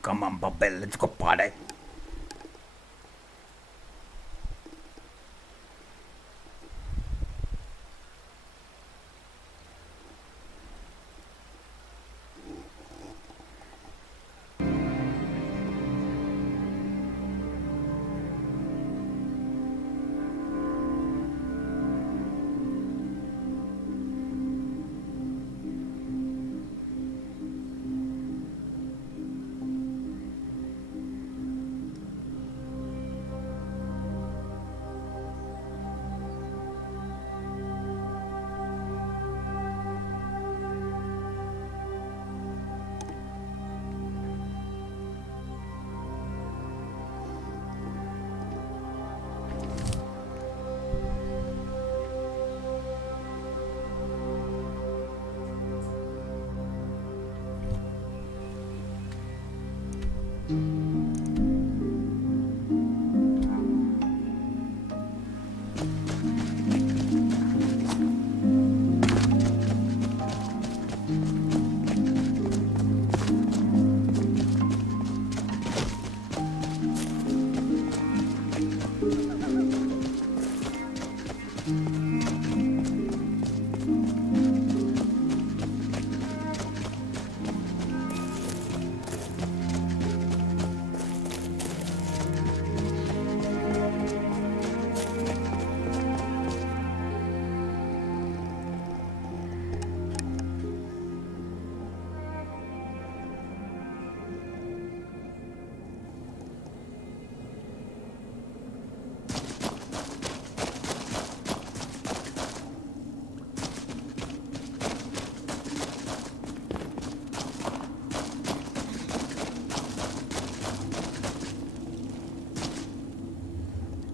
Come on, Bobby, let's go party.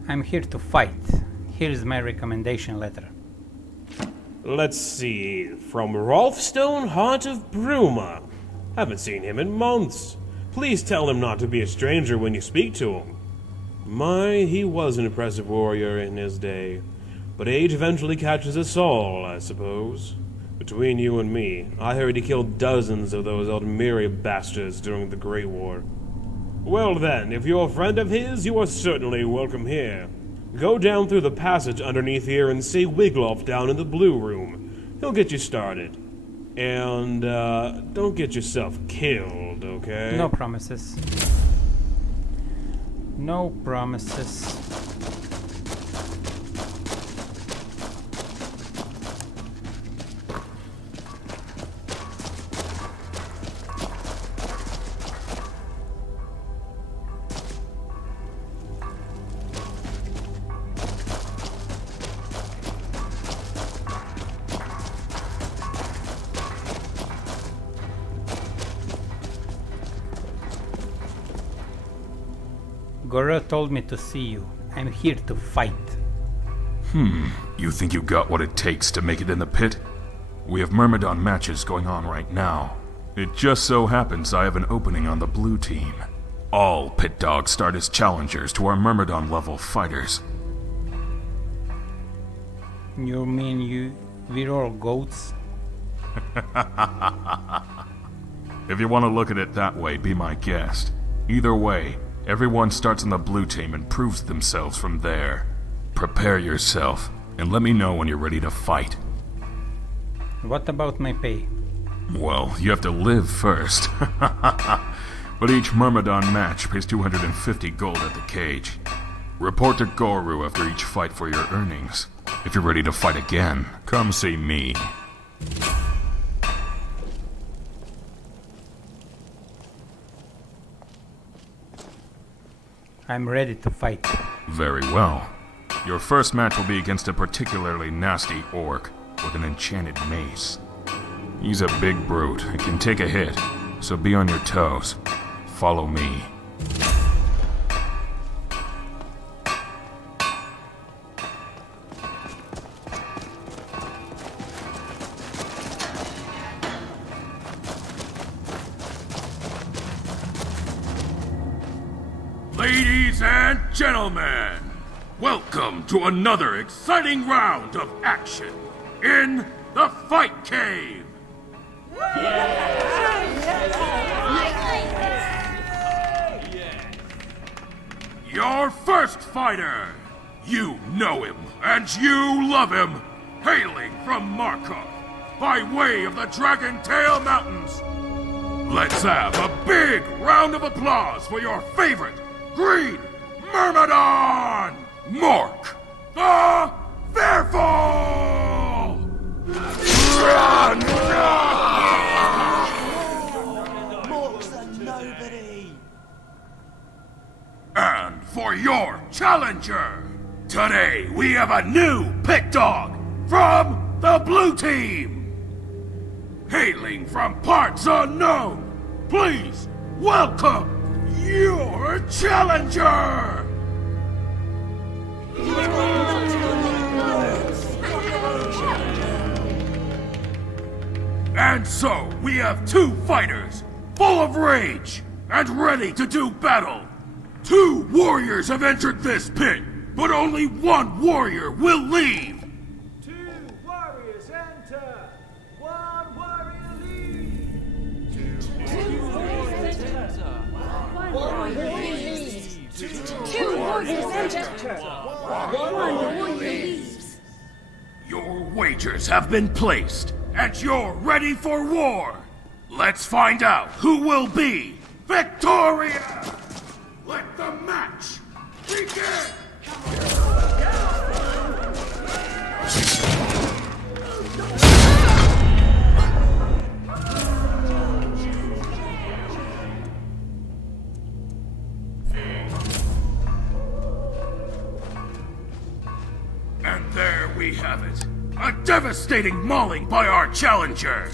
I'm here to fight. Here's my recommendation letter. Let's see. From Rolfstone, Heart of Bruma. Haven't seen him in months. Please tell him not to be a stranger when you speak to him. My, he was an impressive warrior in his day. But age eventually catches us all, I suppose. Between you and me, I heard he killed dozens of those Aldmiri bastards during the Great War. Well then, if you're a friend of his, you are certainly welcome here. Go down through the passage underneath here and see Wigloff down in the blue room. He'll get you started. And, don't get yourself killed, okay? No promises. No promises. Goro told me to see you. I'm here to fight. You think you got what it takes to make it in the pit? We have Myrmidon matches going on right now. It just so happens I have an opening on the blue team. All pit dogs start as challengers to our Myrmidon level fighters. You mean we're all goats? If you want to look at it that way, be my guest. Either way, everyone starts on the blue team and proves themselves from there. Prepare yourself, and let me know when you're ready to fight. What about my pay? Well, you have to live first. But each Myrmidon match pays 250 gold at the cage. Report to Goru after each fight for your earnings. If you're ready to fight again, come see me. I'm ready to fight. Very well. Your first match will be against a particularly nasty orc with an enchanted mace. He's a big brute and can take a hit, so be on your toes. Follow me. Ladies and gentlemen, welcome to another exciting round of action in the Fight Cave! your first fighter. You know him, and you love him. Hailing from Markov, by way of the Dragon Tail Mountains. Let's have a big round of applause for your favorite Green Myrmidon, Mork the Fearful! Run! Mork's a nobody! And for your challenger, today we have a new pit dog from the blue team! Hailing from parts unknown, please welcome your challenger! And so, we have two fighters, full of rage, and ready to do battle. Two warriors have entered this pit, but only one warrior will leave. Two warriors enter! One warrior leave! Two warriors enter! One warrior leaves! Your wagers have been placed, and you're ready for war. Let's find out who will be victorious. Let the match begin! And there we have it. A devastating mauling by our challenger.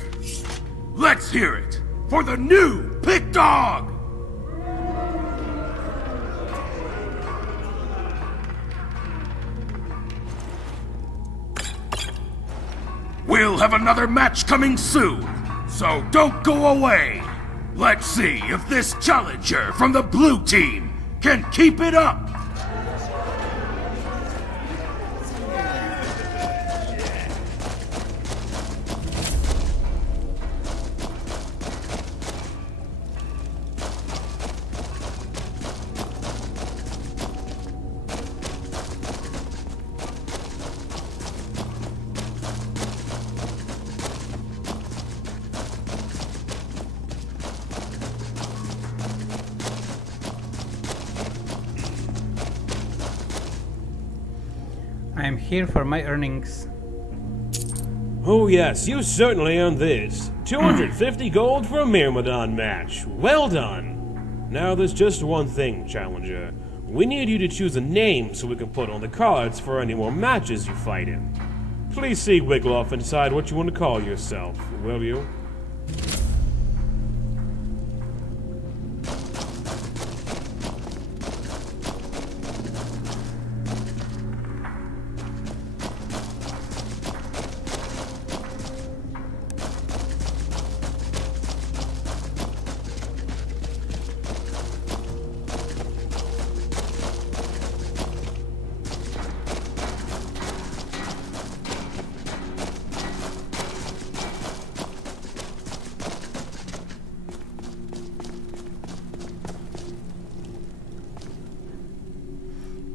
Let's hear it for the new pit dog! We'll have another match coming soon, so don't go away. Let's see if this challenger from the blue team can keep it up. I am here for my earnings. Oh yes, you certainly earned this. 250 gold for a Myrmidon match. Well done. Now there's just one thing, Challenger. We need you to choose a name so we can put on the cards for any more matches you fight in. Please see Wiggloff and decide what you want to call yourself, will you?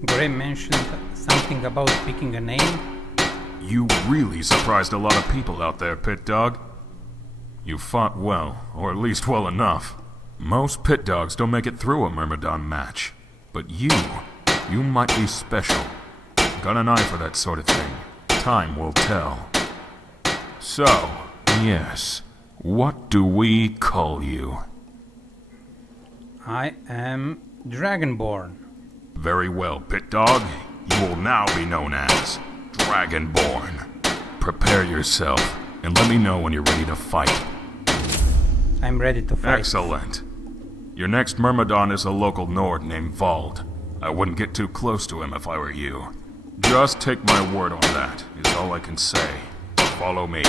Gray mentioned something about picking a name. You really surprised a lot of people out there, Pit Dog. You fought well, or at least well enough. Most Pit Dogs don't make it through a Myrmidon match. But you might be special. Got an eye for that sort of thing. Time will tell. So, yes, what do we call you? I am Dragonborn. Very well, Pit Dog. You will now be known as Dragonborn. Prepare yourself, and let me know when you're ready to fight. I'm ready to fight. Excellent. Your next Myrmidon is a local Nord named Vald. I wouldn't get too close to him if I were you. Just take my word on that, is all I can say. Follow me.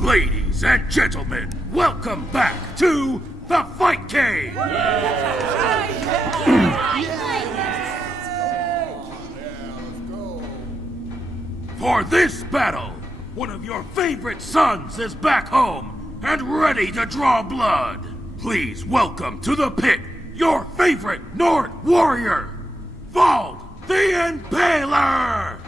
Ladies and gentlemen, welcome back to the Fight Cave! For this battle, one of your favorite sons is back home and ready to draw blood. Please welcome to the pit your favorite Nord warrior, Vald the Impaler!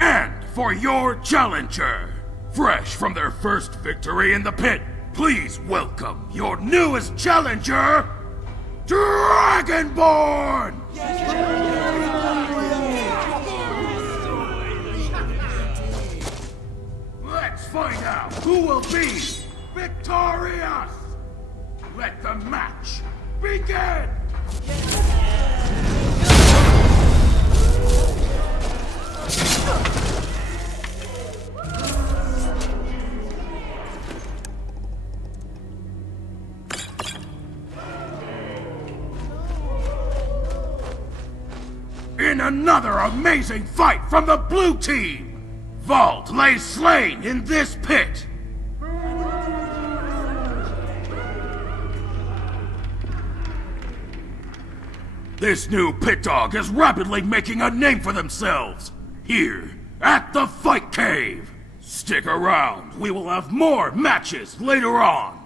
And for your challenger, fresh from their first victory in the pit, please welcome your newest challenger, Dragonborn! Let's find out who will be victorious! Let the match begin! In another amazing fight from the blue team, Vald lay slain in this pit. This new pit dog is rapidly making a name for themselves here at the Fight Cave. Stick around, we will have more matches later on.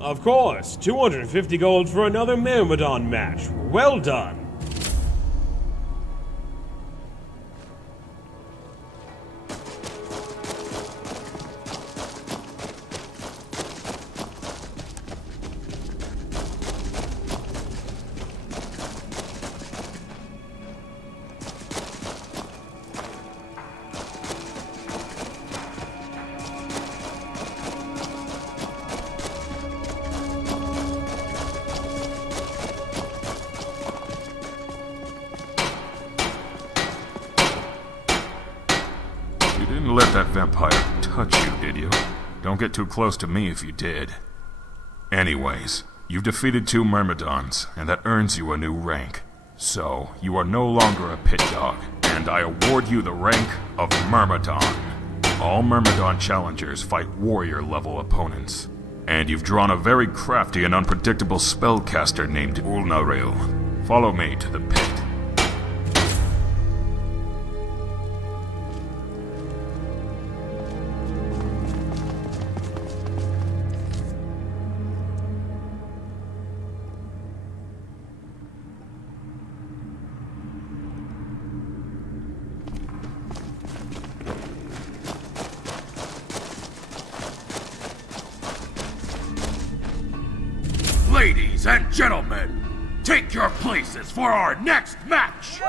Of course, 250 gold for another Myrmidon match. Well done. You didn't let that vampire touch you, did you? Don't get too close to me if you did. Anyways, you've defeated 2 Myrmidons, and that earns you a new rank. So, you are no longer a pit dog, and I award you the rank of Myrmidon. All Myrmidon challengers fight warrior-level opponents. And you've drawn a very crafty and unpredictable spellcaster named Ulnaril. Follow me to the pit. Ladies and gentlemen, take your places for our next match!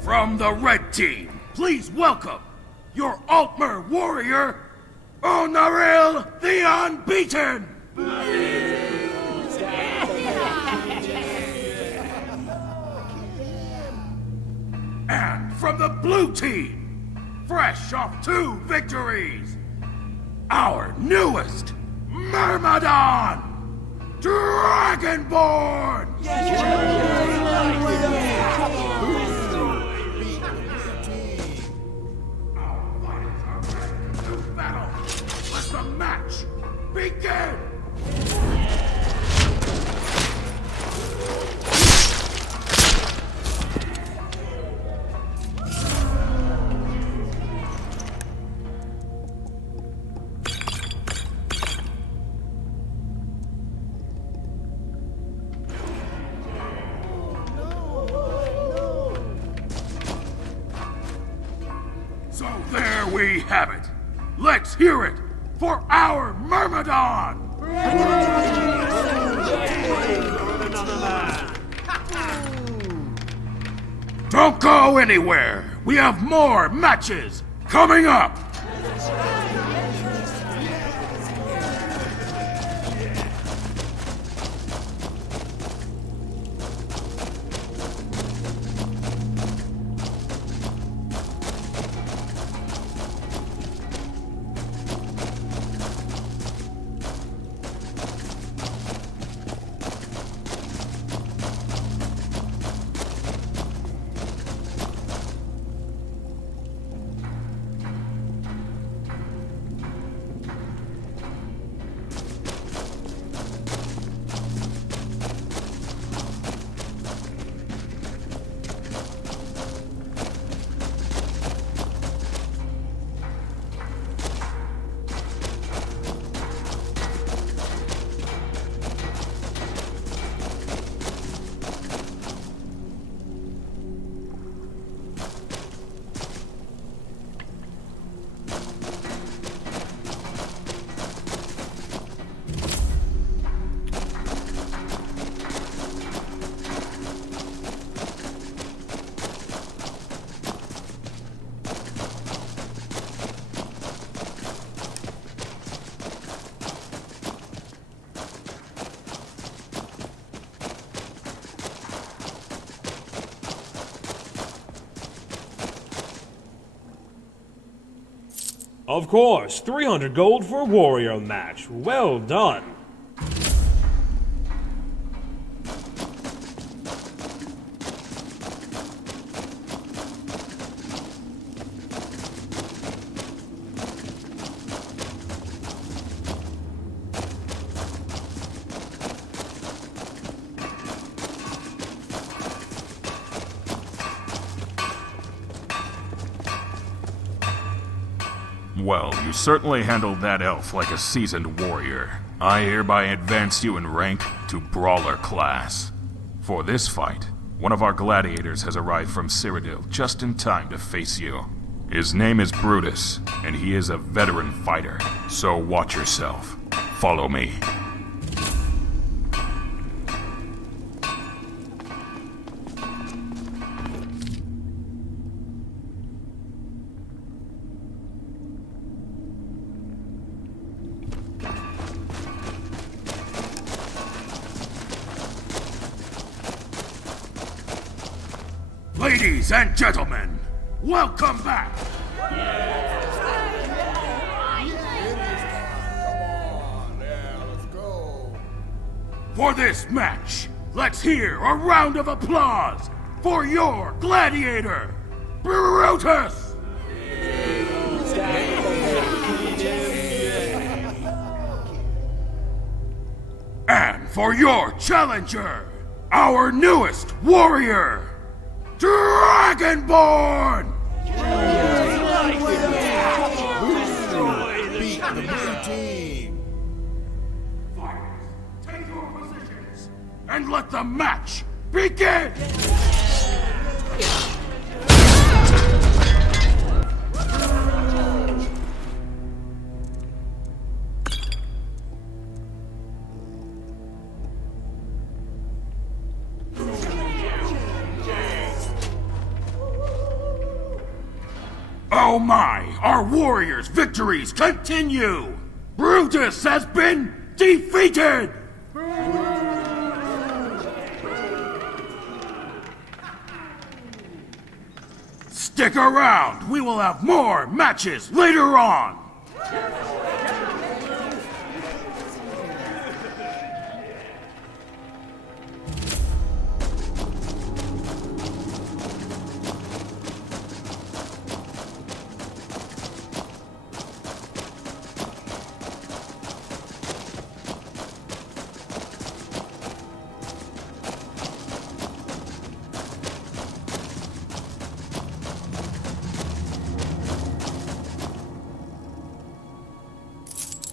From the red team, please welcome your Altmer warrior, Ulnaril the Unbeaten! And from the blue team, fresh off 2 victories, our newest Myrmidon, Dragonborn! Our fighters are ready to do battle. Let the match begin! So there we have it. Let's hear it for our Myrmidon! Don't go anywhere! We have more matches coming up! Of course, 300 gold for a warrior match. Well done. Well, you certainly handled that elf like a seasoned warrior. I hereby advance you in rank to Brawler class. For this fight, one of our gladiators has arrived from Cyrodiil just in time to face you. His name is Brutus, and he is a veteran fighter, so watch yourself. Follow me. Ladies and gentlemen, welcome back! For this match, let's hear a round of applause for your gladiator, Brutus! And for your challenger, our newest warrior, Dragonborn! Beat the blue team. Fighters, take your positions and let the match begin! Oh my! Our warriors' victories continue! Brutus has been defeated! Stick around! We will have more matches later on!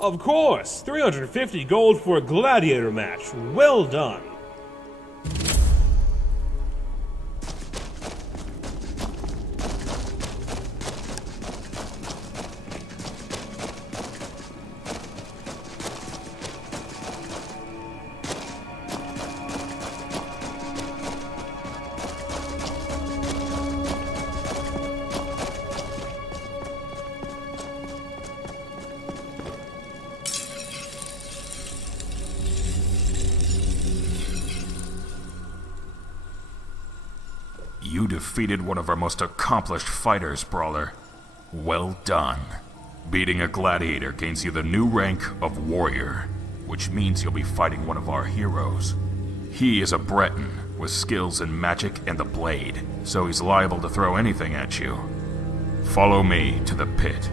Of course, 350 gold for a gladiator match. Well done. You defeated one of our most accomplished fighters, Brawler. Well done. Beating a gladiator gains you the new rank of warrior, which means you'll be fighting one of our heroes. He is a Breton with skills in magic and the blade, so he's liable to throw anything at you. Follow me to the pit.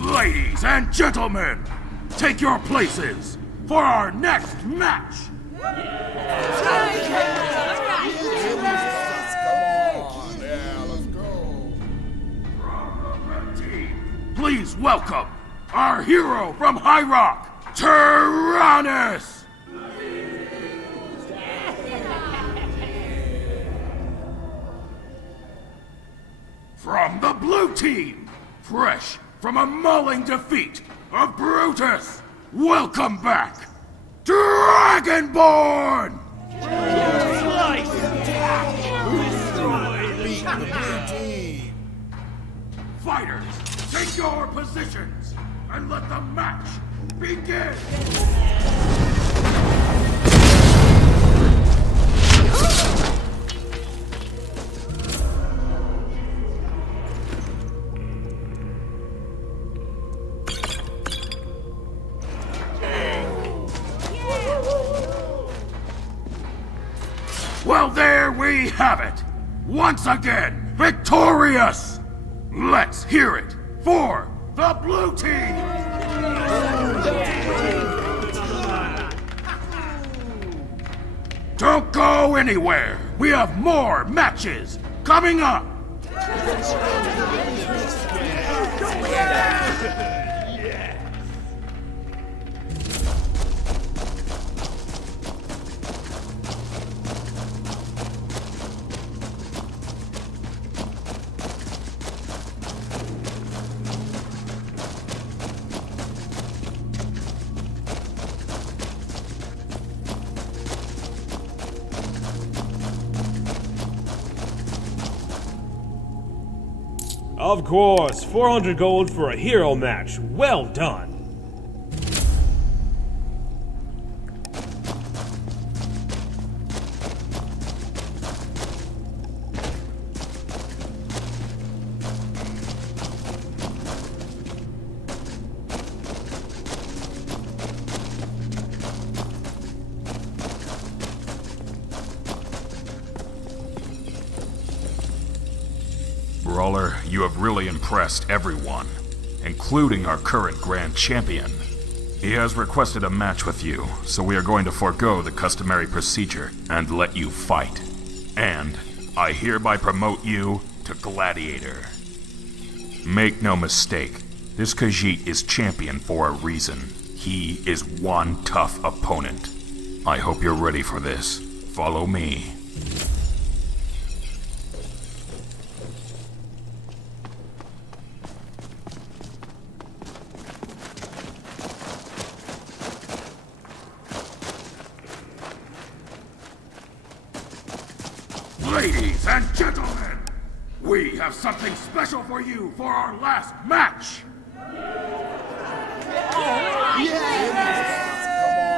Ladies and gentlemen, take your places for our next match. Please welcome our hero from High Rock, Tyrannus! From the blue team, fresh from a mauling defeat of Brutus, welcome back, Dragonborn! Beat the blue team. Fighters, take your positions and let the match begin! Well, there we have it! Once again, victorious! Let's hear it for the blue team! Don't go anywhere! We have more matches coming up! Of course, 400 gold for a hero match. Well done. Brawler, you have really impressed everyone, including our current Grand Champion. He has requested a match with you, so we are going to forego the customary procedure and let you fight. And I hereby promote you to Gladiator. Make no mistake, this Khajiit is champion for a reason. He is one tough opponent. I hope you're ready for this. Follow me. Ladies and gentlemen, we have something special for you for our last match! Come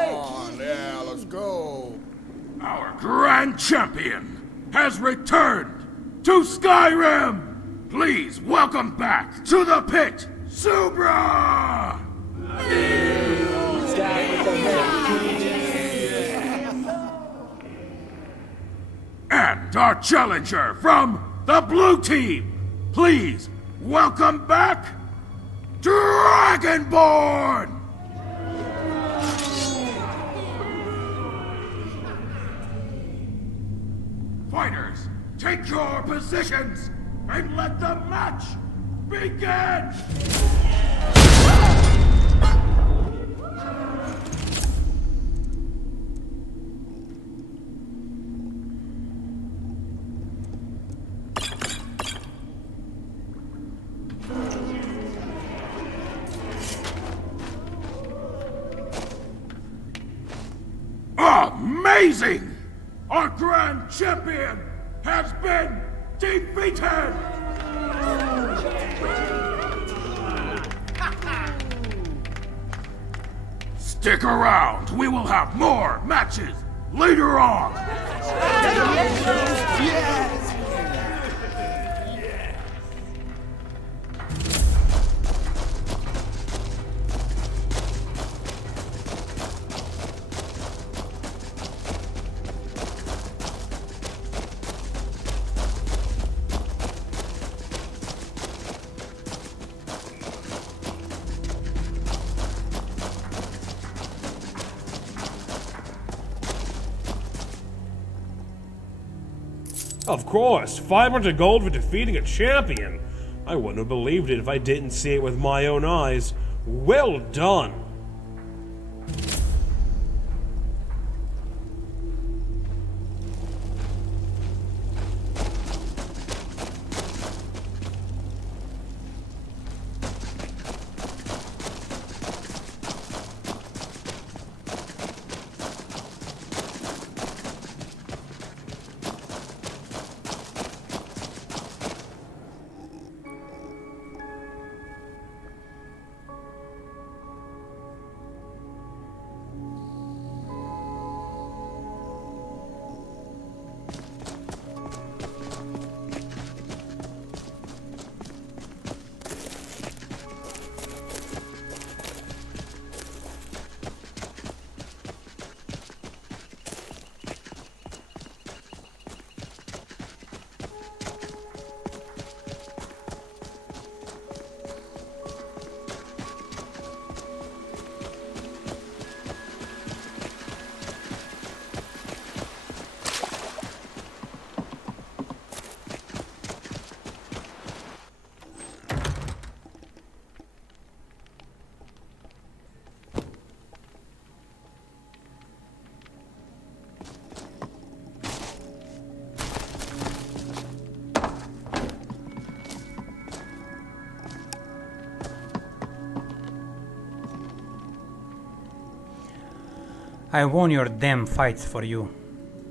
on, yeah, let's go. Our Grand Champion has returned to Skyrim! Please welcome back to the pit, Subra! And our challenger from the blue team, please welcome back, Dragonborn! Fighters, take your positions and let the match begin! Amazing! Our Grand Champion has been defeated! Stick around. We will have more matches later on. Of course, 500 gold for defeating a champion. I wouldn't have believed it if I didn't see it with my own eyes. Well done. I won your damn fights for you.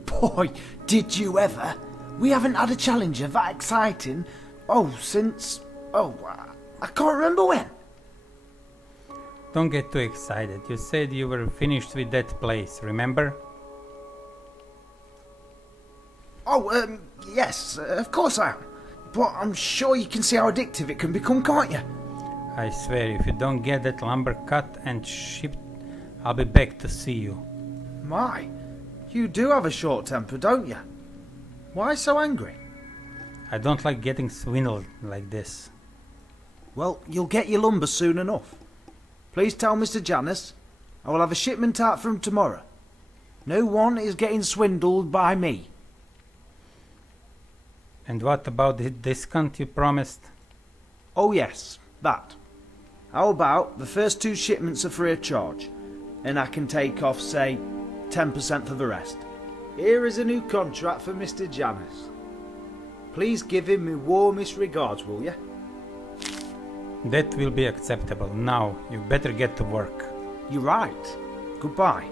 Boy, did you ever? We haven't had a challenger that exciting, since... I can't remember when. Don't get too excited. You said you were finished with that place, remember? Yes, of course I am. But I'm sure you can see how addictive it can become, can't you? I swear, if you don't get that lumber cut and shipped, I'll be back to see you. My, you do have a short temper, don't you? Why so angry? I don't like getting swindled like this. Well, you'll get your lumber soon enough. Please tell Mr. Janus I will have a shipment out from tomorrow. No one is getting swindled by me. And what about the discount you promised? Oh yes, that. How about the first 2 shipments are free of charge, and I can take off, say, 10% for the rest. Here is a new contract for Mr. Janus. Please give him my warmest regards, will you? That will be acceptable. Now, you better get to work. You're right. Goodbye.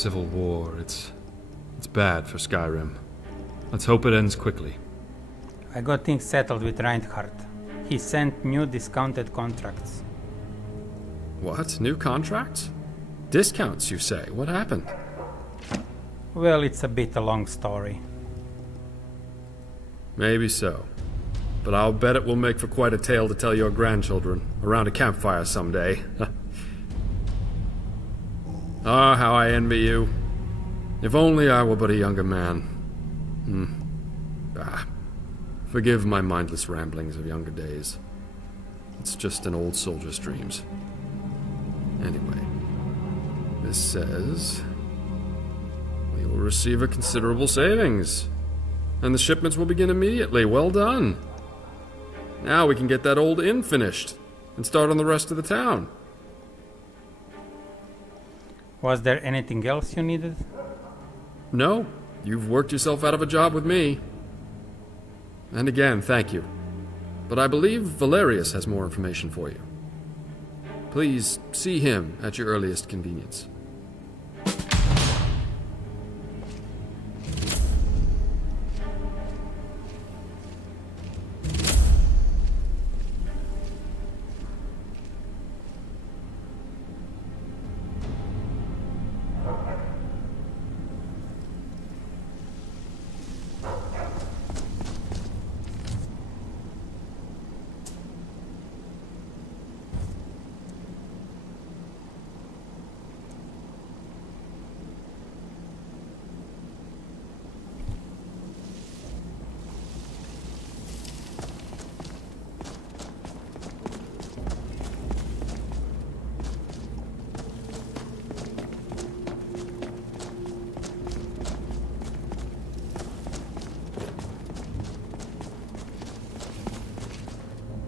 civil war. It's bad for Skyrim. Let's hope it ends quickly. I got things settled with Reinhardt. He sent new discounted contracts. What? New contracts? Discounts, you say? What happened? Well, it's a bit a long story. Maybe so. But I'll bet it will make for quite a tale to tell your grandchildren around a campfire someday. Ah, how I envy you. If only I were but a younger man. Forgive my mindless ramblings of younger days. It's just an old soldier's dreams. Anyway, this says we will receive a considerable savings, and the shipments will begin immediately. Well done. Now we can get that old inn finished and start on the rest of the town. Was there anything else you needed? No, you've worked yourself out of a job with me. And again, thank you. But I believe Valerius has more information for you. Please see him at your earliest convenience.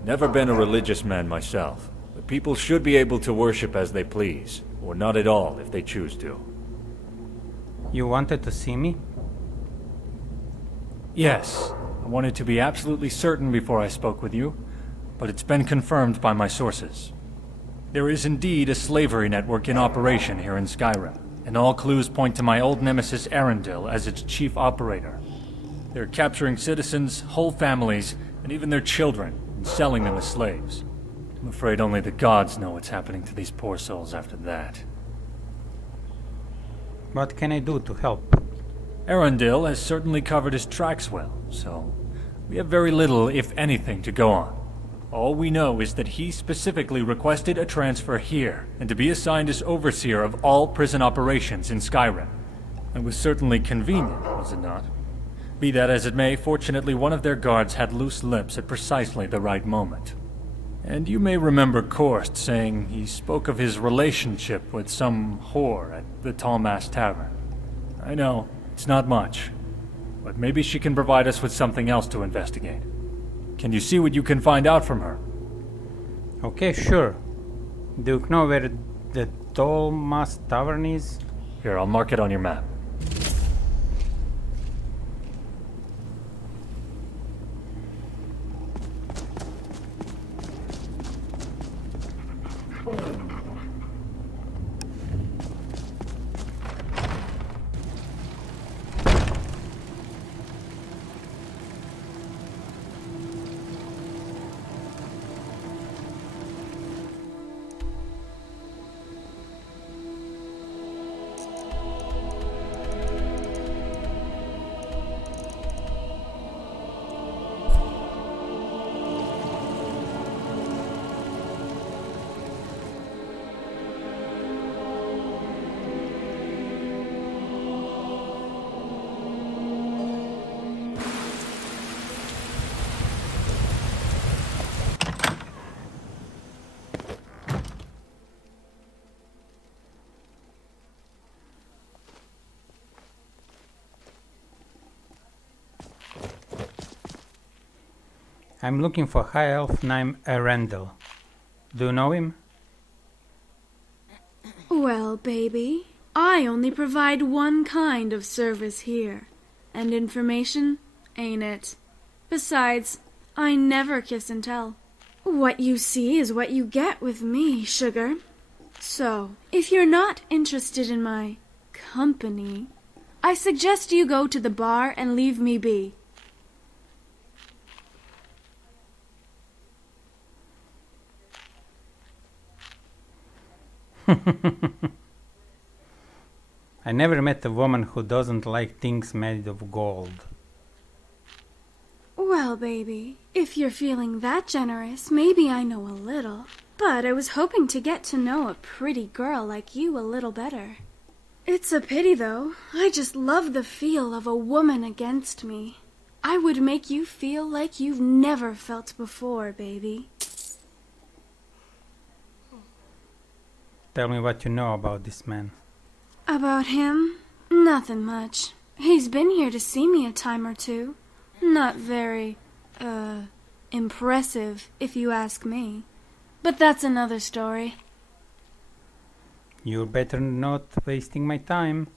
Never been a religious man myself, but people should be able to worship as they please, or not at all if they choose to. You wanted to see me? Yes, I wanted to be absolutely certain before I spoke with you, but it's been confirmed by my sources. There is indeed a slavery network in operation here in Skyrim, and all clues point to my old nemesis Arundel as its chief operator. They're capturing citizens, whole families, and even their children, and selling them as slaves. I'm afraid only the gods know what's happening to these poor souls after that. What can I do to help? Arundel has certainly covered his tracks well, so we have very little, if anything, to go on. All we know is that he specifically requested a transfer here, and to be assigned as overseer of all prison operations in Skyrim. It was certainly convenient, was it not? Be that as it may, fortunately one of their guards had loose lips at precisely the right moment. And you may remember Korst saying he spoke of his relationship with some whore at the Tallmast Tavern. I know, it's not much, but maybe she can provide us with something else to investigate. Can you see what you can find out from her? Okay, sure. Do you know where the Tallmast Tavern is? Here, I'll mark it on your map. I'm looking for high elf named Arundel. Do you know him? Well, baby, I only provide one kind of service here. And information, ain't it? Besides, I never kiss and tell. What you see is what you get with me, sugar. So, if you're not interested in my company, I suggest you go to the bar and leave me be. I never met a woman who doesn't like things made of gold. Well, baby, if you're feeling that generous, maybe I know a little. But I was hoping to get to know a pretty girl like you a little better. It's a pity, though. I just love the feel of a woman against me. I would make you feel like you've never felt before, baby. Tell me what you know about this man. About him? Nothing much. He's been here to see me a time or two. Not very, impressive, if you ask me. But that's another story. You're better not wasting my time.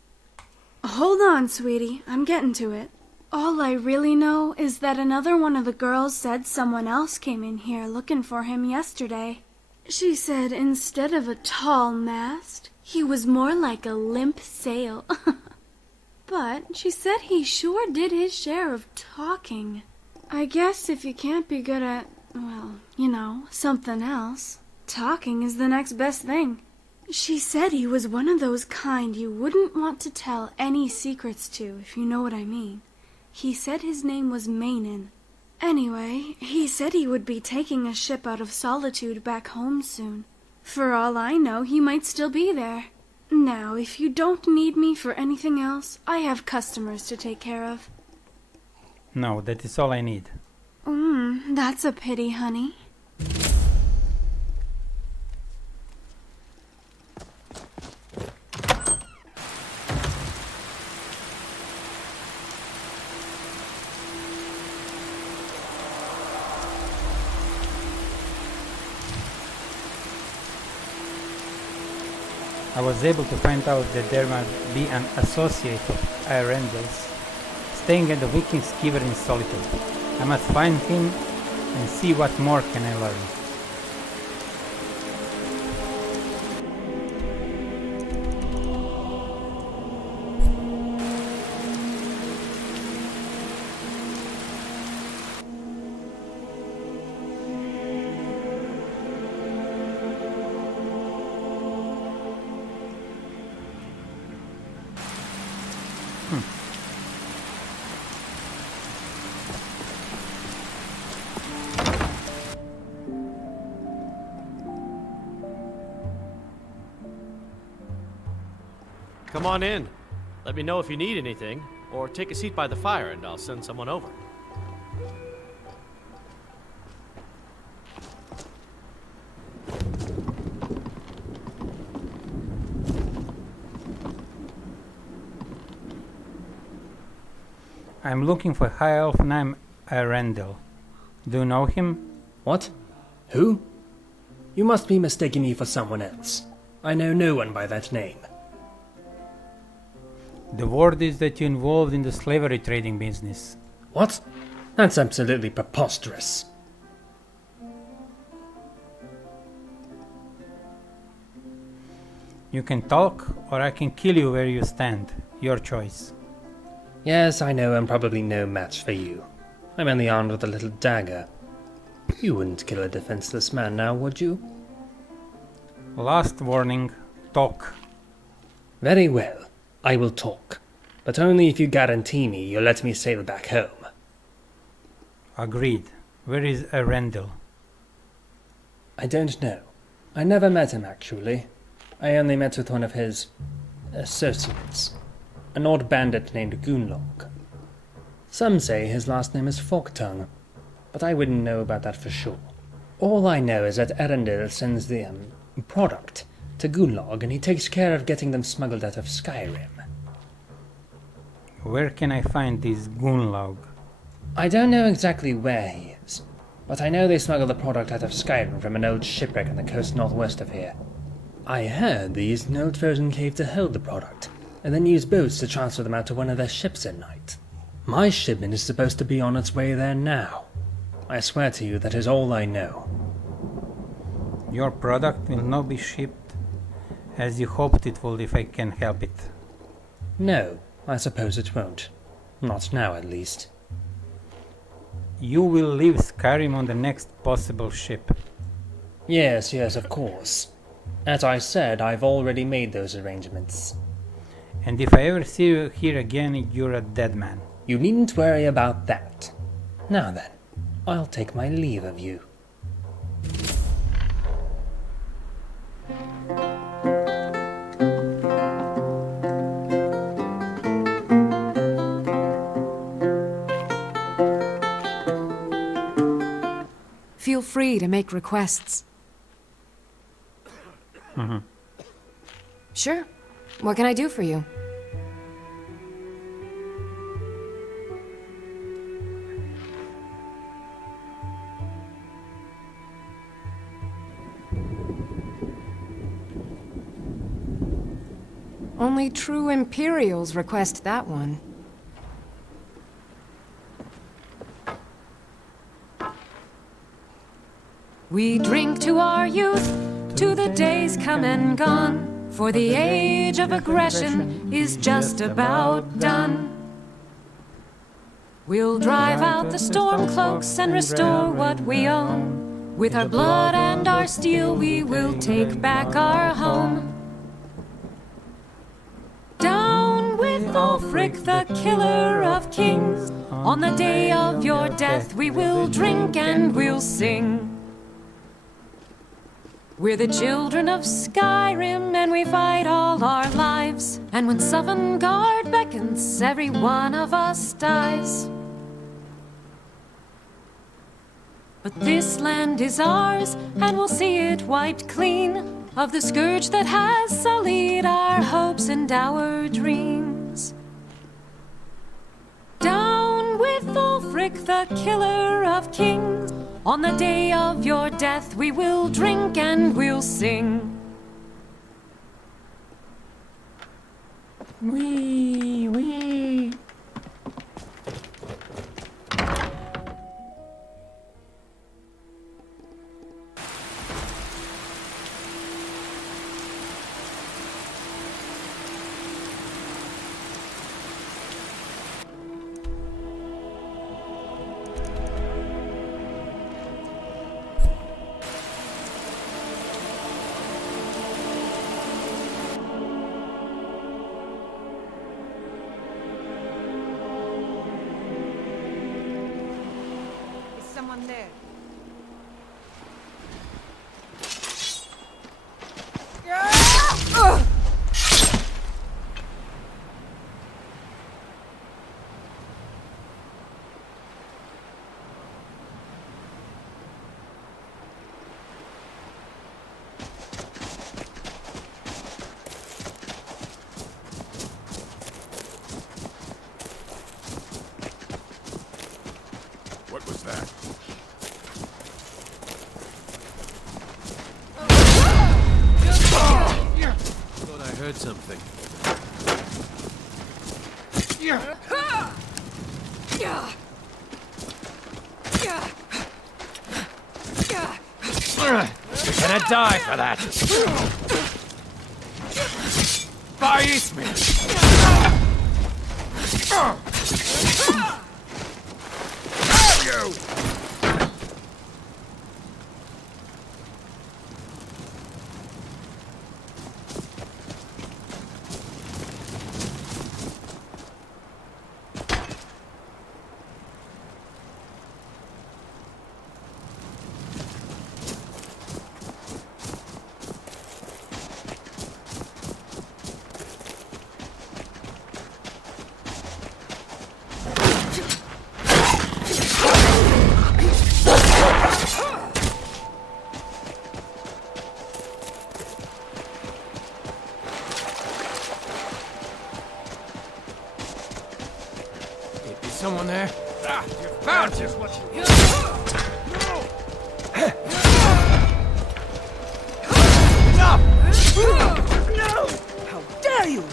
Hold on, sweetie. I'm getting to it. All I really know is that another one of the girls said someone else came in here looking for him yesterday. She said instead of a tall mast, he was more like a limp sail. But she said he sure did his share of talking. I guess if you can't be good at, well, you know, something else, talking is the next best thing. She said he was one of those kind you wouldn't want to tell any secrets to, if you know what I mean. He said his name was Mainin. Anyway, he said he would be taking a ship out of Solitude back home soon. For all I know, he might still be there. Now, if you don't need me for anything else, I have customers to take care of. No, that is all I need. That's a pity, honey. I was able to find out that there might be an associate of Arendel's staying at the Viking's Keeper in Solitude. I must find him and see what more can I learn. Come on in. Let me know if you need anything, or take a seat by the fire and I'll send someone over. I'm looking for High Elf named Arendel. Do you know him? What? Who? You must be mistaking me for someone else. I know no one by that name. The word is that you're involved in the slavery trading business. What? That's absolutely preposterous. You can talk, or I can kill you where you stand. Your choice. Yes, I know I'm probably no match for you. I'm only armed with a little dagger. You wouldn't kill a defenseless man now, would you? Last warning, talk. Very well. I will talk, but only if you guarantee me you'll let me sail back home. Agreed. Where is Arendel? I don't know. I never met him, actually. I only met with one of his associates, an old bandit named Gunlog. Some say his last name is Forktongue, but I wouldn't know about that for sure. All I know is that Arendel sends the product to Gunlog, and he takes care of getting them smuggled out of Skyrim. Where can I find this Gunlog? I don't know exactly where he is, but I know they smuggle the product out of Skyrim from an old shipwreck on the coast northwest of here. I heard they used an old frozen cave to hold the product, and then used boats to transfer them out to one of their ships at night. My shipment is supposed to be on its way there now. I swear to you that is all I know. Your product will not be shipped as you hoped it would if I can help it. No, I suppose it won't. Not now, at least. You will leave Skyrim on the next possible ship. Yes, of course. As I said, I've already made those arrangements. And if I ever see you here again, you're a dead man. You needn't worry about that. Now then, I'll take my leave of you. Feel free to make requests. Sure. What can I do for you? Only true Imperials request that one. We drink to our youth, to the days come and gone, for the age of aggression is just about done. We'll drive out the storm cloaks and restore what we own. With our blood and our steel we will take back our home. Down with Ulfric, the killer of kings. On the day of your death we will drink and we'll sing. We're the children of Skyrim and we fight all our lives. And when Sovngarde beckons, every one of us dies. But this land is ours and we'll see it wiped clean of the scourge that has sullied our hopes and our dreams. Down with Ulfric, the killer of kings. On the day of your death we will drink and we'll sing. Wee, wee. Someone there. What was that? Thought I heard something. You're gonna die for that! Bite me! Have you! Is someone there? You found just what you... Stop! No! How dare you!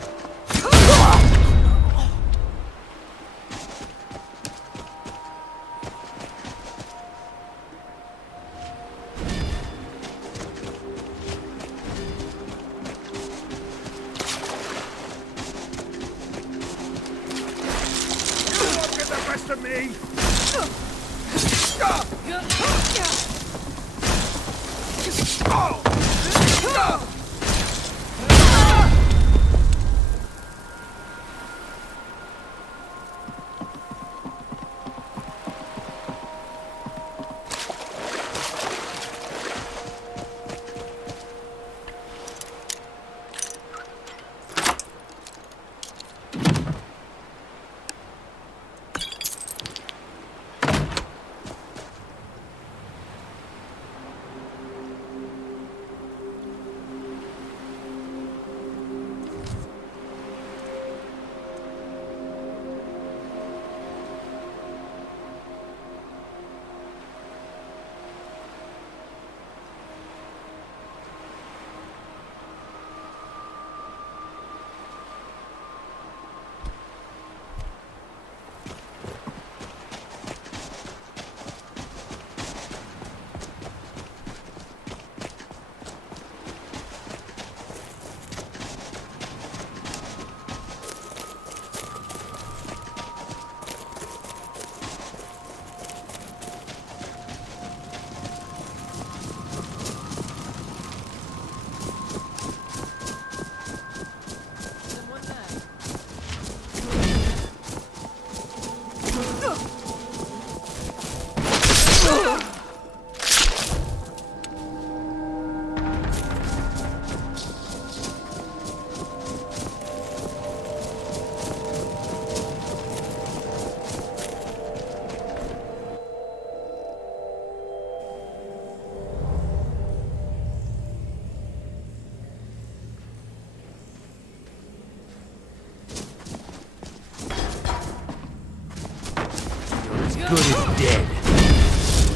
Good as dead.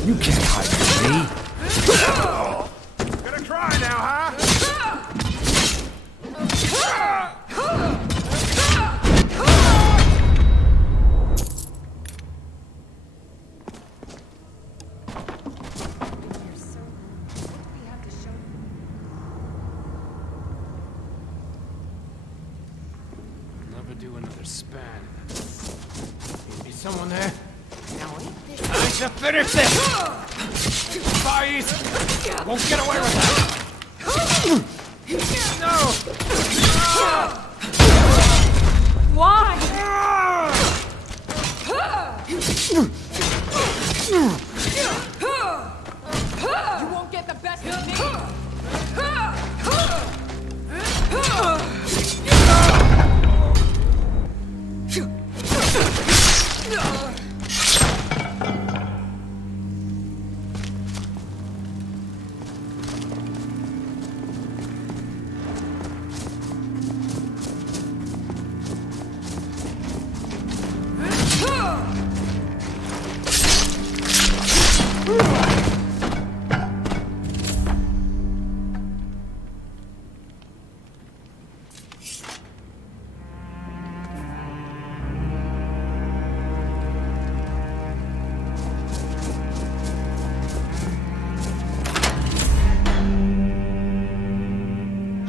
You can't hide from me. Gonna try now, huh? Never do another span. Maybe someone there? Time to finish this! Spies! Won't get away with that! No! Why? You won't get the best of me!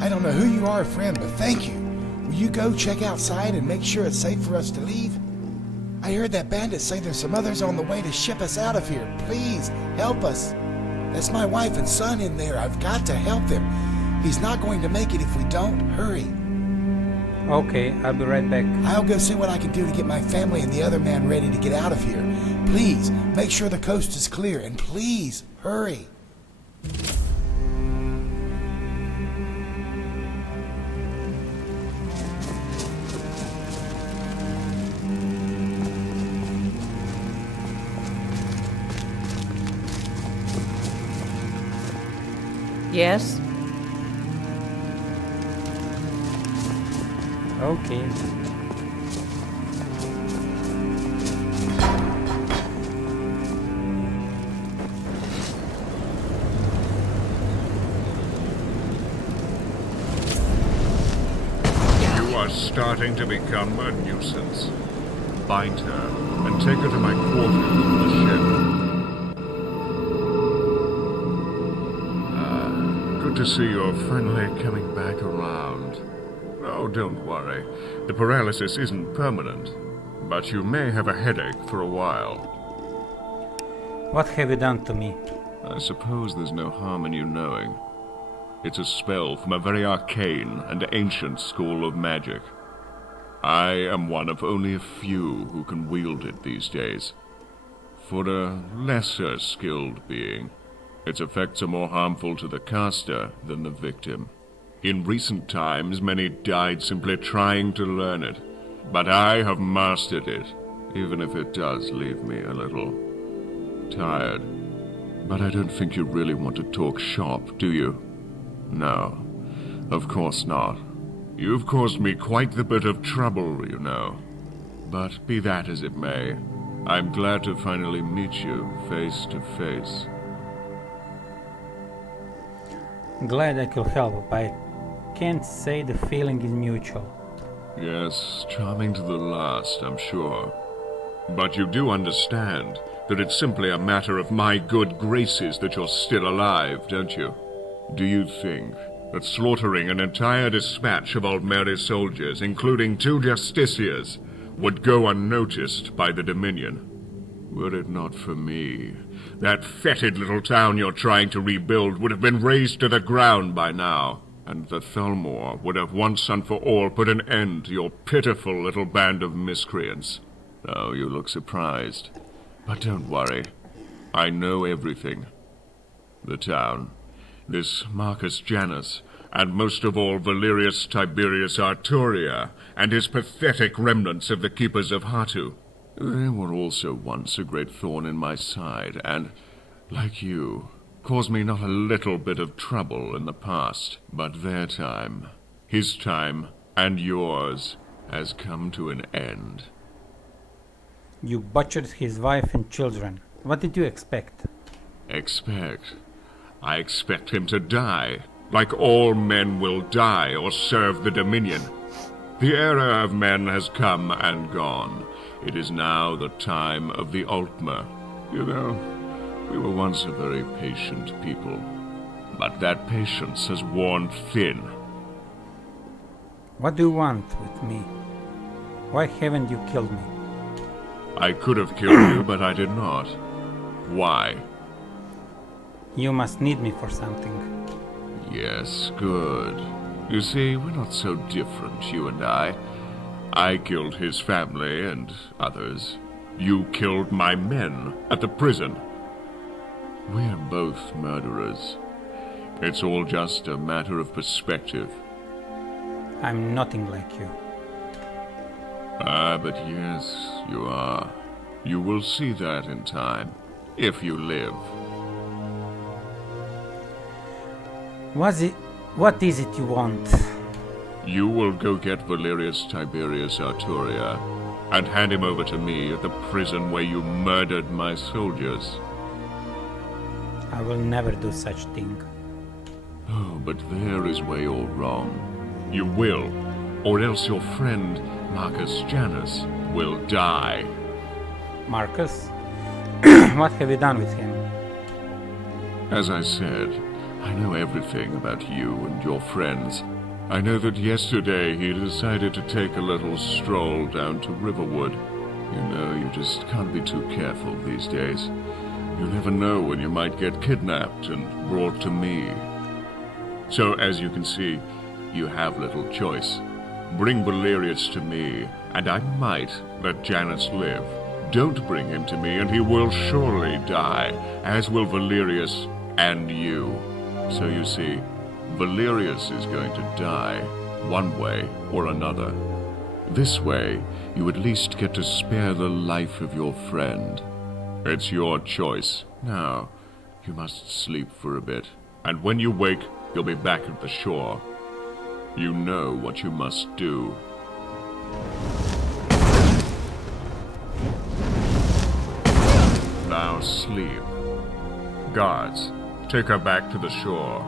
I don't know who you are, friend, but thank you. Will you go check outside and make sure it's safe for us to leave? I heard that bandit say there's some others on the way to ship us out of here. Please, help us. That's my wife and son in there. I've got to help them. He's not going to make it if we don't. Hurry. Okay, I'll be right back. I'll go see what I can do to get my family and the other man ready to get out of here. Please, make sure the coast is clear, and please, hurry. Yes? Okay. You are starting to become a nuisance. Bind her and take her to my quarters on the ship. Good to see you're finally coming back around. Oh, don't worry. The paralysis isn't permanent, but you may have a headache for a while. What have you done to me? I suppose there's no harm in you knowing. It's a spell from a very arcane and ancient school of magic. I am one of only a few who can wield it these days. For a lesser skilled being, its effects are more harmful to the caster than the victim. In recent times, many died simply trying to learn it. But I have mastered it, even if it does leave me a little tired. But I don't think you really want to talk shop, do you? No, of course not. You've caused me quite the bit of trouble, you know. But be that as it may, I'm glad to finally meet you face to face. Glad I could help, but I can't say the feeling is mutual. Yes, charming to the last, I'm sure. But you do understand that it's simply a matter of my good graces that you're still alive, don't you? Do you think that slaughtering an entire dispatch of Old Mary's soldiers, including 2 justiciars, would go unnoticed by the Dominion? Were it not for me, that fetid little town you're trying to rebuild would have been razed to the ground by now, and the Thalmor would have once and for all put an end to your pitiful little band of miscreants. Oh, you look surprised. But don't worry. I know everything. The town, this Marcus Janus, and most of all Valerius Tiberius Arturia, and his pathetic remnants of the Keepers of Hatu. They were also once a great thorn in my side, and, like you, caused me not a little bit of trouble in the past. But their time, his time, and yours, has come to an end. You butchered his wife and children. What did you expect? Expect? I expect him to die, like all men will die or serve the Dominion. The era of men has come and gone. It is now the time of the Altmer. You know, we were once a very patient people, but that patience has worn thin. What do you want with me? Why haven't you killed me? I could have killed you, but I did not. Why? You must need me for something. Yes, good. You see, we're not so different, you and I. I killed his family and others. You killed my men at the prison. We're both murderers. It's all just a matter of perspective. I'm nothing like you. Ah, but yes, you are. You will see that in time, if you live. What is it you want? You will go get Valerius Tiberius Arturia and hand him over to me at the prison where you murdered my soldiers. I will never do such thing. Oh, but there is where you're wrong. You will, or else your friend Marcus Janus will die. Marcus? What have you done with him? As I said, I know everything about you and your friends. I know that yesterday he decided to take a little stroll down to Riverwood. You know, you just can't be too careful these days. You never know when you might get kidnapped and brought to me. So, as you can see, you have little choice. Bring Valerius to me, and I might let Janus live. Don't bring him to me, and he will surely die, as will Valerius and you. So you see, Valerius is going to die, one way or another. This way, you at least get to spare the life of your friend. It's your choice. Now, you must sleep for a bit, and when you wake, you'll be back at the shore. You know what you must do. Now sleep. Guards, take her back to the shore.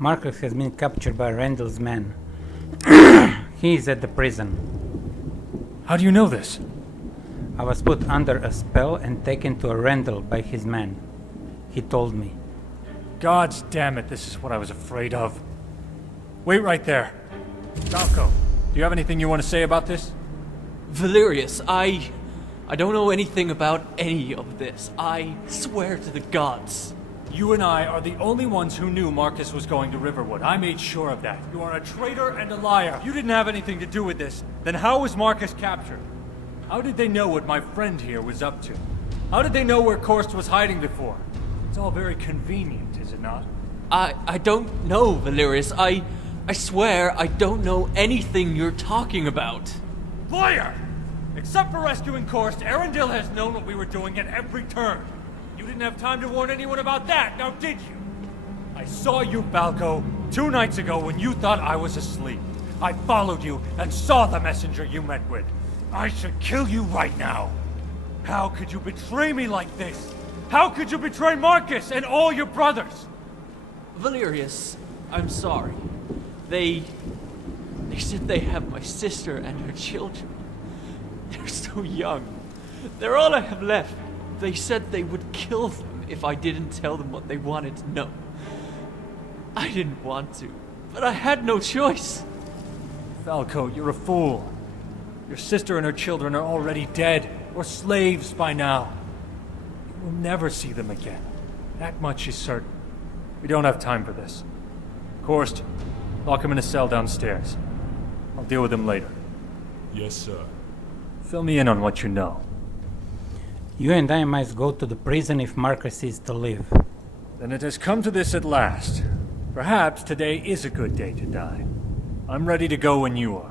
Marcus has been captured by Randall's men. He is at the prison. How do you know this? I was put under a spell and taken to a Randall by his men. He told me. God damn it, this is what I was afraid of. Wait right there. Falco, do you have anything you want to say about this? Valerius, I don't know anything about any of this. I swear to the gods. You and I are the only ones who knew Marcus was going to Riverwood. I made sure of that. You are a traitor and a liar. You didn't have anything to do with this. Then how was Marcus captured? How did they know what my friend here was up to? How did they know where Korst was hiding before? It's all very convenient, is it not? I don't know, Valerius. I swear I don't know anything you're talking about. Liar! Except for rescuing Korst, Arundel has known what we were doing at every turn. You didn't have time to warn anyone about that, now did you? I saw you, Falco, 2 nights ago when you thought I was asleep. I followed you and saw the messenger you met with. I should kill you right now. How could you betray me like this? How could you betray Marcus and all your brothers? Valerius, I'm sorry. They said they have my sister and her children. They're so young. They're all I have left. They said they would kill them if I didn't tell them what they wanted to know. I didn't want to, but I had no choice. Falco, you're a fool. Your sister and her children are already dead, or slaves by now. You will never see them again. That much is certain. We don't have time for this. Korst, lock him in a cell downstairs. I'll deal with him later. Yes, sir. Fill me in on what you know. You and I must go to the prison if Marcus is to live. Then it has come to this at last. Perhaps today is a good day to die. I'm ready to go when you are.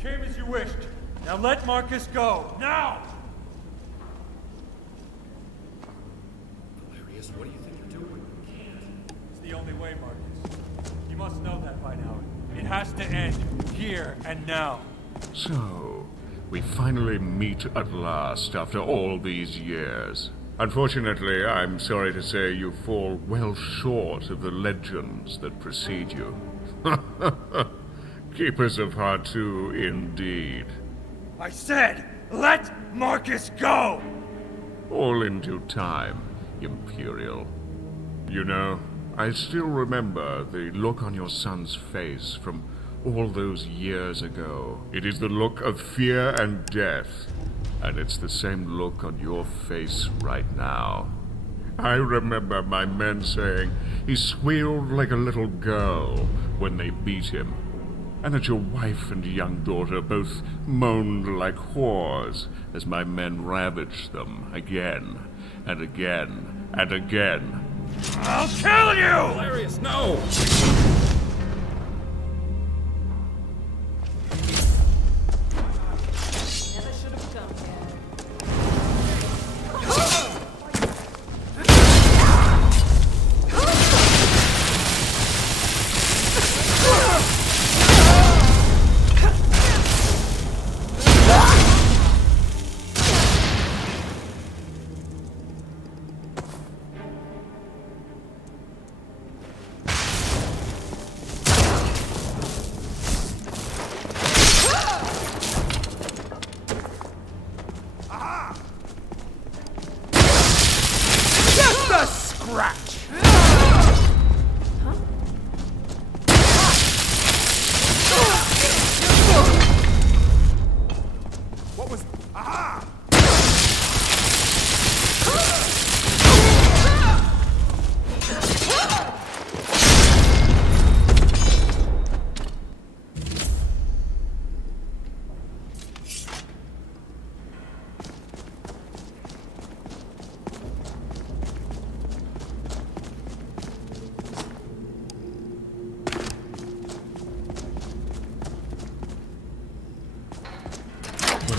Came as you wished. Now let Marcus go. Now! Valerius, what do you think you're doing? You can't. It's the only way, Marcus. You must know that by now. It has to end. Here and now. So, we finally meet at last after all these years. Unfortunately, I'm sorry to say you fall well short of the legends that precede you. Keepers of Hartu, indeed. I said, let Marcus go! All in due time, Imperial. You know, I still remember the look on your son's face from all those years ago. It is the look of fear and death, and it's the same look on your face right now. I remember my men saying he squealed like a little girl when they beat him, and that your wife and young daughter both moaned like whores as my men ravaged them again and again and again. I'll kill you! Valerius, no! Never should have come here.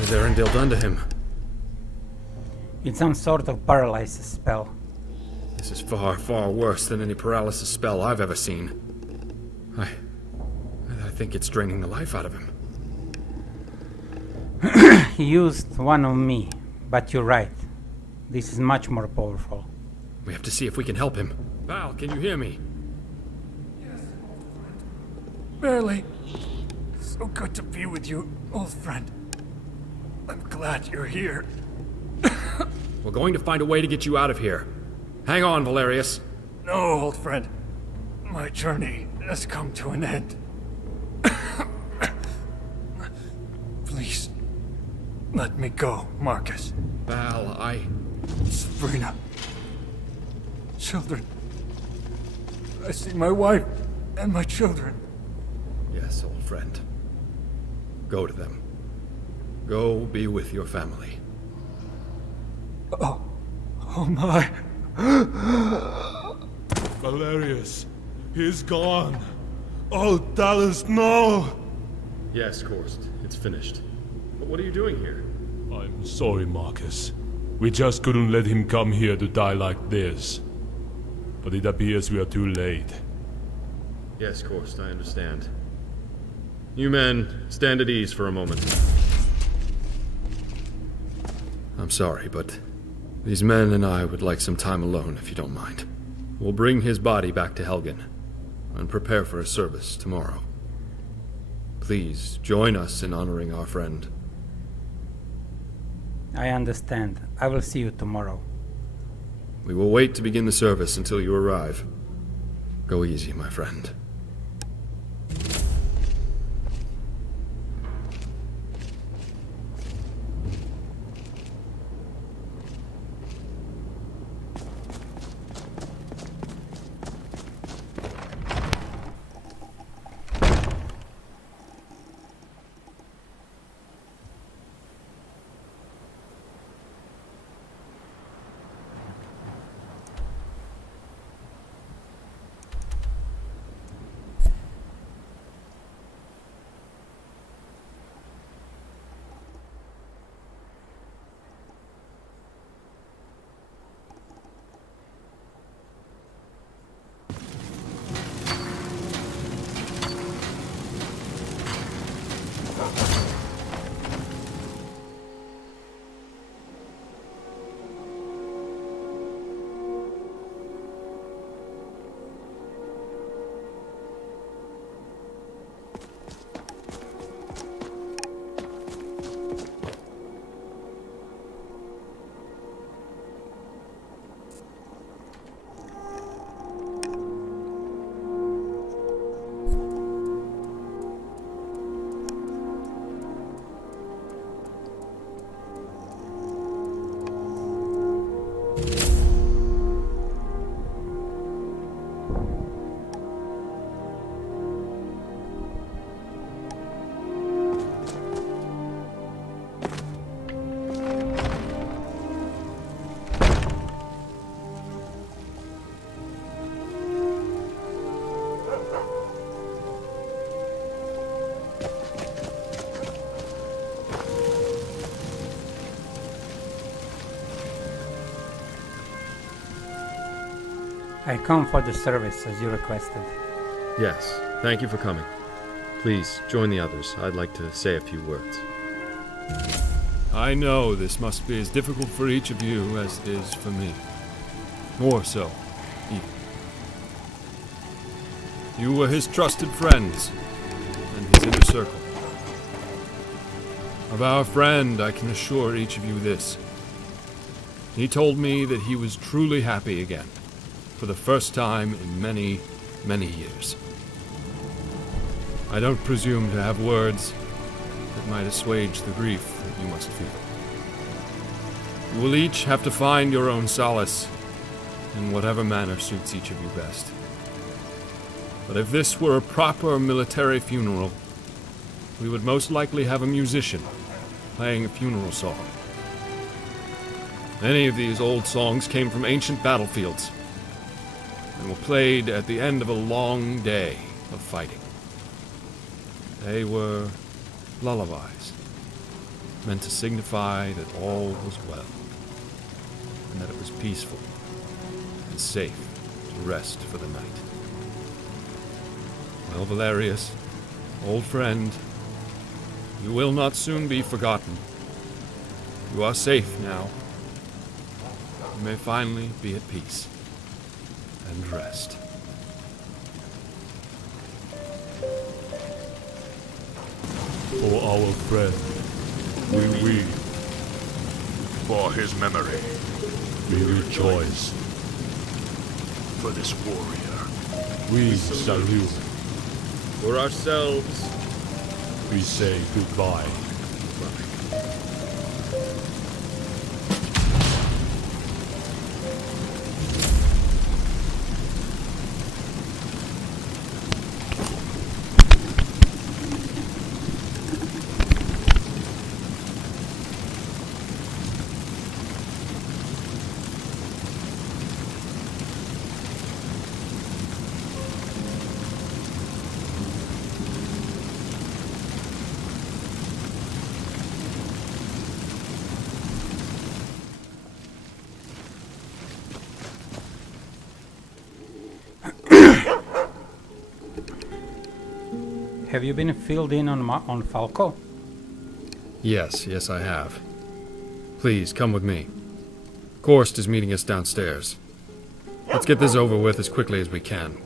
has Arendelle done to him? It's some sort of paralysis spell. This is far, far worse than any paralysis spell I've ever seen. I think it's draining the life out of him. He used one on me, but you're right. This is much more powerful. We have to see if we can help him. Val, can you hear me? Yes, barely. So good to be with you, old friend. I'm glad you're here. We're going to find a way to get you out of here. Hang on, Valerius. No, old friend. My journey has come to an end. Please, let me go, Marcus. Val, Sabrina. Children. I see my wife and my children. Yes, old friend. Go to them. Go be with your family. Oh my. Valerius, he's gone. Oh, Dallas, no! Yes, Korst, it's finished. But what are you doing here? I'm sorry, Marcus. We just couldn't let him come here to die like this. But it appears we are too late. Yes, Korst, I understand. You men, stand at ease for a moment. I'm sorry, but these men and I would like some time alone, if you don't mind. We'll bring his body back to Helgen and prepare for a service tomorrow. Please join us in honoring our friend. I understand. I will see you tomorrow. We will wait to begin the service until you arrive. Go easy, my friend. I come for the service as you requested. Yes, thank you for coming. Please, join the others. I'd like to say a few words. I know this must be as difficult for each of you as it is for me. More so, even. You were his trusted friends, and his inner circle. Of our friend, I can assure each of you this. He told me that he was truly happy again, for the first time in many, many years. I don't presume to have words that might assuage the grief that you must feel. You will each have to find your own solace in whatever manner suits each of you best. But if this were a proper military funeral, we would most likely have a musician playing a funeral song. Many of these old songs came from ancient battlefields and were played at the end of a long day of fighting. They were lullabies, meant to signify that all was well, and that it was peaceful and safe to rest for the night. Well, Valerius, old friend, you will not soon be forgotten. You are safe now. You may finally be at peace and rest. For our friend, we weep. For his memory. We rejoice. For this warrior. We salute. For ourselves, We say goodbye. Have you been filled in on Falco? yes, I have. Please, come with me. Korst is meeting us downstairs. Let's get this over with as quickly as we can.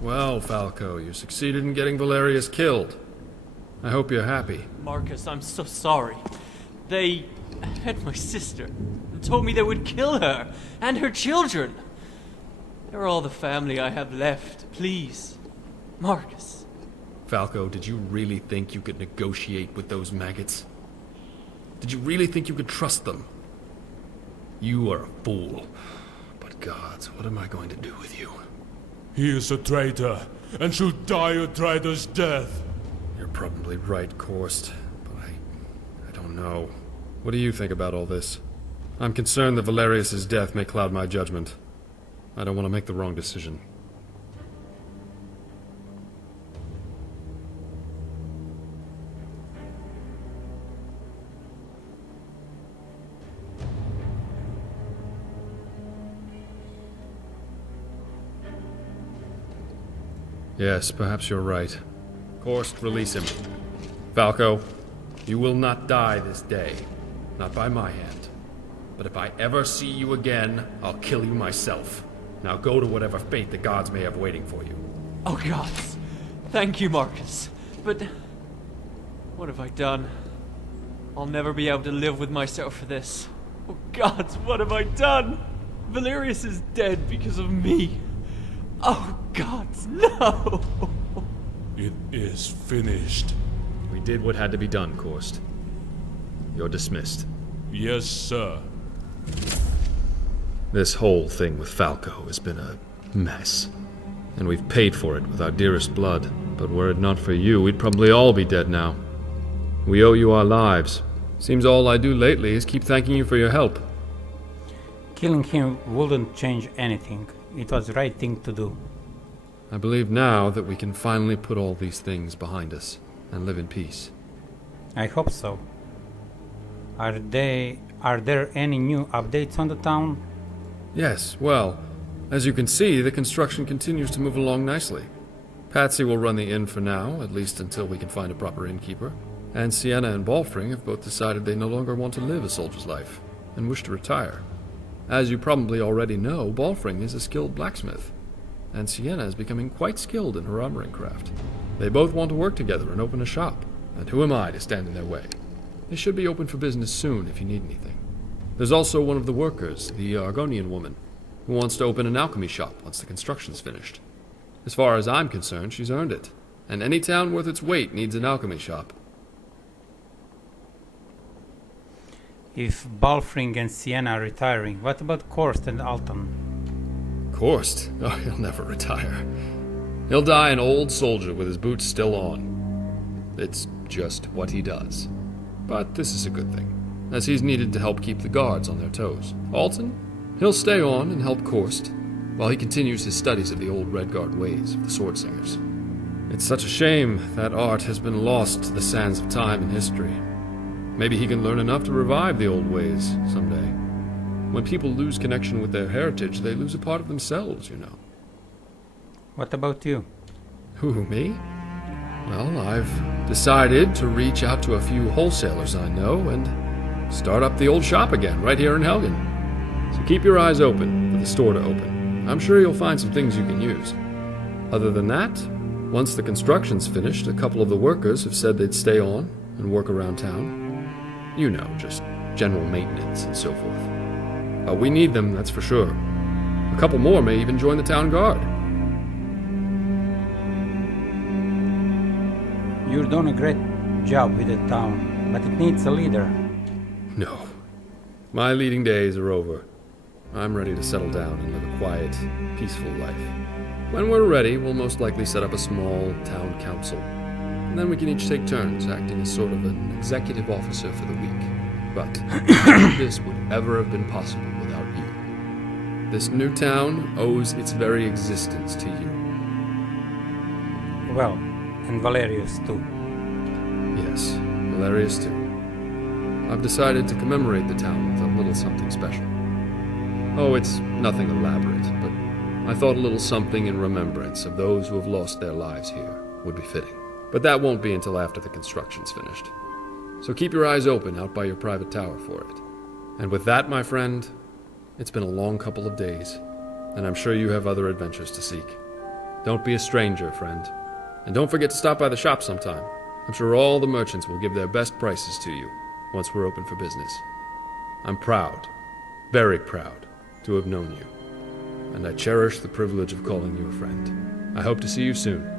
Well, Falco, you succeeded in getting Valerius killed. I hope you're happy. Marcus, I'm so sorry. They had my sister and told me they would kill her and her children. They're all the family I have left. Please, Marcus. Falco, did you really think you could negotiate with those maggots? Did you really think you could trust them? You are a fool. But gods, what am I going to do with you? He is a traitor, and should die a traitor's death. You're probably right, Korst, but I don't know. What do you think about all this? I'm concerned that Valerius's death may cloud my judgment. I don't want to make the wrong decision. Yes, perhaps you're right. Korst, release him. Falco, you will not die this day. Not by my hand. But if I ever see you again, I'll kill you myself. Now go to whatever fate the gods may have waiting for you. Oh, gods. Thank you, Marcus. But what have I done? I'll never be able to live with myself for this. Oh, gods, what have I done? Valerius is dead because of me. Oh, gods, no! It is finished. We did what had to be done, Korst. You're dismissed. Yes, sir. This whole thing with Falco has been a mess. And we've paid for it with our dearest blood. But were it not for you, we'd probably all be dead now. We owe you our lives. Seems all I do lately is keep thanking you for your help. Killing him wouldn't change anything. It was the right thing to do. I believe now that we can finally put all these things behind us and live in peace. I hope so. Are there any new updates on the town? Yes, well, as you can see, the construction continues to move along nicely. Patsy will run the inn for now, at least until we can find a proper innkeeper. And Sienna and Balfring have both decided they no longer want to live a soldier's life and wish to retire. As you probably already know, Balfring is a skilled blacksmith, and Sienna is becoming quite skilled in her armoring craft. They both want to work together and open a shop, and who am I to stand in their way? They should be open for business soon if you need anything. There's also one of the workers, the Argonian woman, who wants to open an alchemy shop once the construction's finished. As far as I'm concerned, she's earned it, and any town worth its weight needs an alchemy shop. If Balfring and Sienna are retiring, what about Korst and Alton? Korst? Oh, he'll never retire. He'll die an old soldier with his boots still on. It's just what he does. But this is a good thing, as he's needed to help keep the guards on their toes. Alton? He'll stay on and help Korst, while he continues his studies of the old Redguard ways of the sword singers. It's such a shame that art has been lost to the sands of time and history. Maybe he can learn enough to revive the old ways someday. When people lose connection with their heritage, they lose a part of themselves, you know. What about you? Who, me? Well, I've decided to reach out to a few wholesalers I know and start up the old shop again, right here in Helgen. So keep your eyes open for the store to open. I'm sure you'll find some things you can use. Other than that, once the construction's finished, a couple of the workers have said they'd stay on and work around town. You know, just general maintenance and so forth. We need them, that's for sure. A couple more may even join the town guard. You're doing a great job with the town, but it needs a leader. No. My leading days are over. I'm ready to settle down and live a quiet, peaceful life. When we're ready, we'll most likely set up a small town council. And then we can each take turns acting as sort of an executive officer for the week. But none of this would ever have been possible without you. This new town owes its very existence to you. Well, and Valerius too. Yes, Valerius too. I've decided to commemorate the town with a little something special. Oh, it's nothing elaborate, but I thought a little something in remembrance of those who have lost their lives here would be fitting. But that won't be until after the construction's finished. So keep your eyes open out by your private tower for it. And with that, my friend, it's been a long couple of days, and I'm sure you have other adventures to seek. Don't be a stranger, friend. And don't forget to stop by the shop sometime. I'm sure all the merchants will give their best prices to you once we're open for business. I'm proud, very proud, to have known you. And I cherish the privilege of calling you a friend. I hope to see you soon.